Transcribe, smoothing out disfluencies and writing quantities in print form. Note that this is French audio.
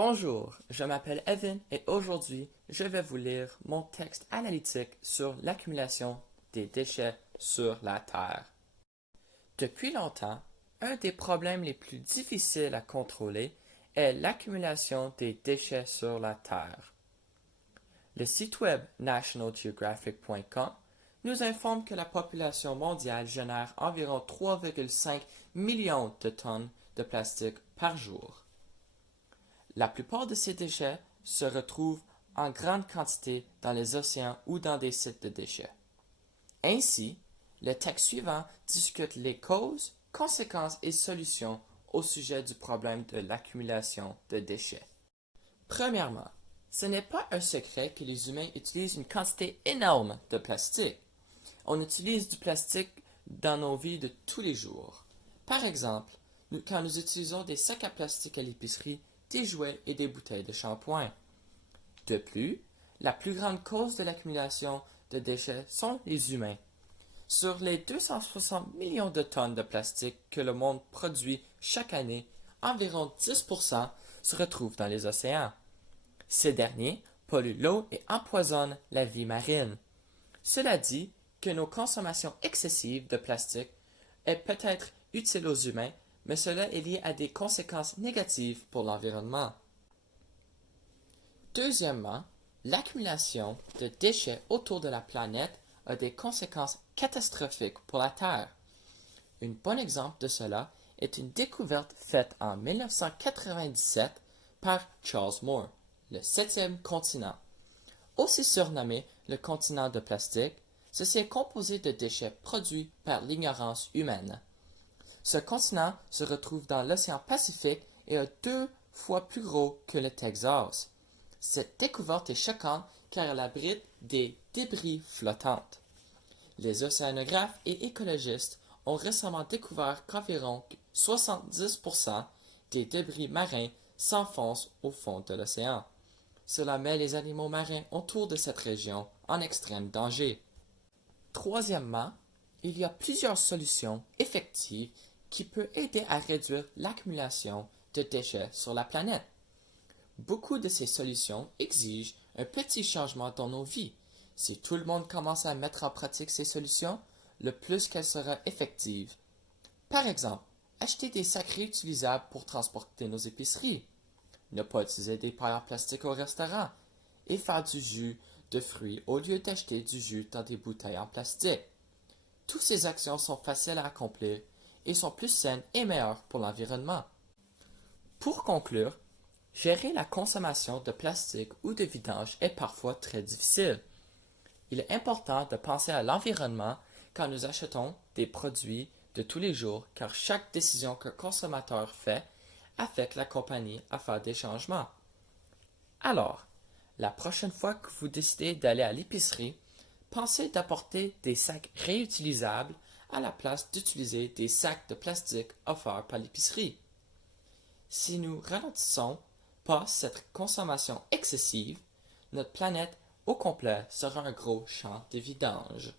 Bonjour, je m'appelle Evan et aujourd'hui, je vais vous lire mon texte analytique sur l'accumulation des déchets sur la Terre. Depuis longtemps, un des problèmes les plus difficiles à contrôler est l'accumulation des déchets sur la Terre. Le site web nationalgeographic.com nous informe que la population mondiale génère environ 3,5 millions de tonnes de plastique par jour. La plupart de ces déchets se retrouvent en grande quantité dans les océans ou dans des sites de déchets. Ainsi, le texte suivant discute les causes, conséquences et solutions au sujet du problème de l'accumulation de déchets. Premièrement, ce n'est pas un secret que les humains utilisent une quantité énorme de plastique. On utilise du plastique dans nos vies de tous les jours. Par exemple, quand nous utilisons des sacs à plastique à l'épicerie, des jouets et des bouteilles de shampoing. De plus, la plus grande cause de l'accumulation de déchets sont les humains. Sur les 260 millions de tonnes de plastique que le monde produit chaque année, environ 10% se retrouvent dans les océans. Ces derniers polluent l'eau et empoisonnent la vie marine. Cela dit que nos consommations excessives de plastique est peut-être utile aux humains, mais cela est lié à des conséquences négatives pour l'environnement. Deuxièmement, l'accumulation de déchets autour de la planète a des conséquences catastrophiques pour la Terre. Un bon exemple de cela est une découverte faite en 1997 par Charles Moore, le septième continent. Aussi surnommé le continent de plastique, ceci est composé de déchets produits par l'ignorance humaine. Ce continent se retrouve dans l'océan Pacifique et est 2 fois plus gros que le Texas. Cette découverte est choquante car elle abrite des débris flottants. Les océanographes et écologistes ont récemment découvert qu'environ 70% des débris marins s'enfoncent au fond de l'océan. Cela met les animaux marins autour de cette région en extrême danger. Troisièmement, il y a plusieurs solutions effectives qui peuvent aider à réduire l'accumulation de déchets sur la planète. Beaucoup de ces solutions exigent un petit changement dans nos vies. Si tout le monde commence à mettre en pratique ces solutions, le plus qu'elles seront effectives. Par exemple, acheter des sacs réutilisables pour transporter nos épiceries, ne pas utiliser des pailles en plastique au restaurant et faire du jus de fruits au lieu d'acheter du jus dans des bouteilles en plastique. Toutes ces actions sont faciles à accomplir et sont plus saines et meilleures pour l'environnement. Pour conclure, gérer la consommation de plastique ou de vidange est parfois très difficile. Il est important de penser à l'environnement quand nous achetons des produits de tous les jours car chaque décision qu'un consommateur fait affecte la compagnie à faire des changements. Alors, la prochaine fois que vous décidez d'aller à l'épicerie, pensez d'apporter des sacs réutilisables à la place d'utiliser des sacs de plastique offerts par l'épicerie. Si nous ralentissons pas cette consommation excessive, notre planète au complet sera un gros champ de vidange.